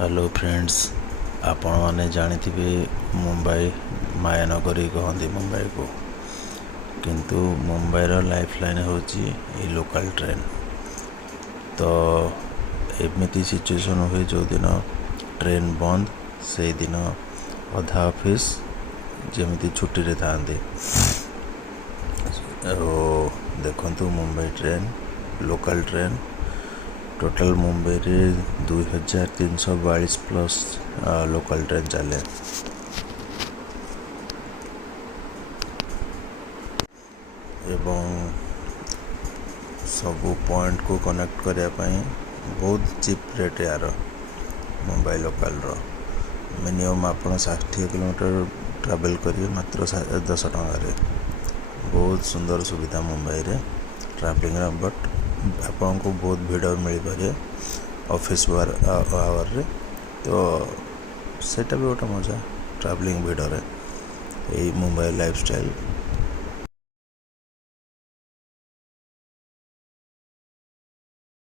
Hello friends, आपण मैंने जानिथिबे मुंबई मायानगरी कहते मुंबई को, किंतु मुंबईर लाइफ लाइन होची ए लोकल ट्रेन। तो एमती सिचुएशन हुए जो दिन ट्रेन बंद से दिन अधा ऑफिस जमी छुट्टी रे थांती। देखंतु Mumbai train local train total Mumbai रे 2342 प्लस लोकल ट्रेन चले। एवं सबू पॉइंट को कनेक्ट करने बहुत चीप रेट यार मुंबई लोकल रो मिनिमम आप 60 किलोमीटर ट्रैवल करिए मात्र 10 टकर। बहुत सुंदर सुविधा मुंबई रे ट्रैवलिंग, बट आपन को बहुत भीड़ मिल पारे ऑफिस आवर रे, तो सेटा भी गोटे मजा ट्रैवलिंग भीड़ रे। यही मुंबई लाइफ स्टाइल